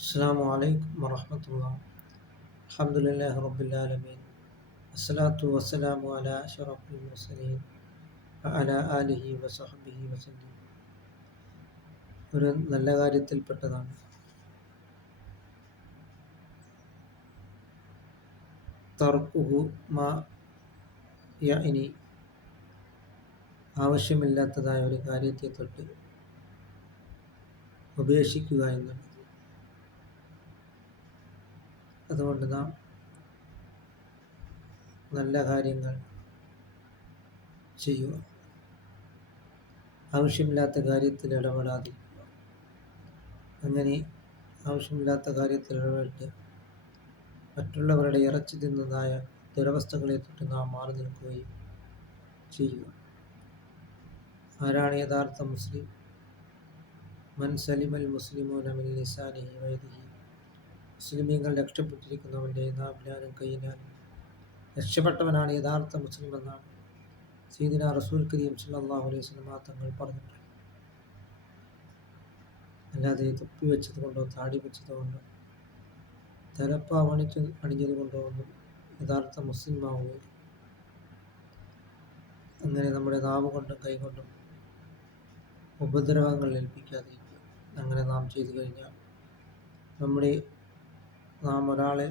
السلام عليكم ورحمة الله. الحمد لله رب العالمين. الصلاة والسلام على أشرف المرسلين وعلى آله وصحبه وسلم. ഒരു നല്ല കാര്യത്തിൽപ്പെട്ടതാണ് തർക്കുഹു മാ യഅനി, ആവശ്യമില്ലാത്തതായ ഒരു കാര്യത്തെ തൊട്ട് ഉപേക്ഷിക്കുക എന്നുള്ളത്. അതുകൊണ്ട് നാം നല്ല കാര്യങ്ങൾ ചെയ്യുക, ആവശ്യമില്ലാത്ത കാര്യത്തിൽ ഇടപെടാതിരിക്കുക. അങ്ങനെ ആവശ്യമില്ലാത്ത കാര്യത്തിൽ ഇടപെട്ട് മറ്റുള്ളവരുടെ ഇറച്ചി തിന്നതായ ദുരവസ്ഥകളെ തൊട്ട് നാം മാറി നിൽക്കുകയും ചെയ്യുക. ആരാണ് യഥാർത്ഥ മുസ്ലിം? മൻ സലിമൽ മുസ്ലിമൂന മിൻ ലിസാനിഹി വയദിഹി. മുസ്ലിമീങ്ങൾ രക്ഷപ്പെട്ടിരിക്കുന്നവൻ്റെ നാവിനാലും കൈയിനാലും രക്ഷപ്പെട്ടവനാണ് യഥാർത്ഥ മുസ്ലിം എന്നാണ് സയ്യിദുനാ റസൂൽ കരീം സല്ലല്ലാഹു അലൈഹി വസല്ലം തങ്ങൾ പറഞ്ഞിട്ടുണ്ട്. അല്ലാതെ തൊപ്പി വെച്ചത് കൊണ്ടോ താടി വെച്ചത് കൊണ്ടോ തലപ്പ അണിഞ്ഞത് കൊണ്ടോ ഒന്നും യഥാർത്ഥ മുസ്ലിം ആവുകയില്ല. അങ്ങനെ നമ്മുടെ നാവ് കൊണ്ടും കൈകൊണ്ടും ഉപദ്രവങ്ങൾ ഏൽപ്പിക്കാതിരിക്കുക. അങ്ങനെ നാം ചെയ്തു കഴിഞ്ഞാൽ നാം ഒരാളെ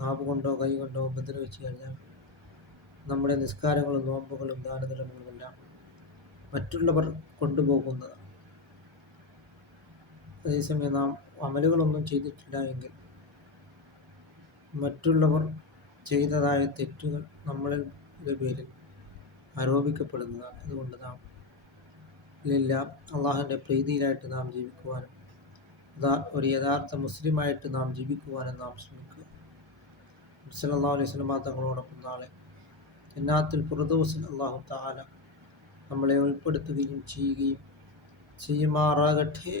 നാവ് കൊണ്ടോ കൈ കൊണ്ടോ ഉപദ്രവിച്ചു കഴിഞ്ഞാൽ നമ്മുടെ നിസ്കാരങ്ങളും നോമ്പുകളും ദാനധർമ്മങ്ങളുമെല്ലാം മറ്റുള്ളവർ കൊണ്ടുപോകുന്നതാണ്. അതേസമയം നാം അമലുകളൊന്നും ചെയ്തിട്ടില്ല എങ്കിൽ മറ്റുള്ളവർ ചെയ്തതായ തെറ്റുകൾ നമ്മളുടെ പേരിൽ ആരോപിക്കപ്പെടുന്നതാണ്. അതുകൊണ്ട് നാം അള്ളാഹുവിൻ്റെ പ്രീതിയിലായിട്ട് നാം ജീവിക്കുവാനും ഒരു യഥാർത്ഥ മുസ്ലിമായിട്ട് നാം ജീവിക്കുവാനും നാം ശ്രമിക്കുക. സല്ലല്ലാഹു അലൈഹി വസല്ലം തങ്ങളോടൊപ്പം നാളെ ജന്നാത്തുൽ ഫിർദൗസിൽ അല്ലാഹു തആല നമ്മളെ ഉൾപ്പെടുത്തുകയും ചെയ്യുമാറാകട്ടെ.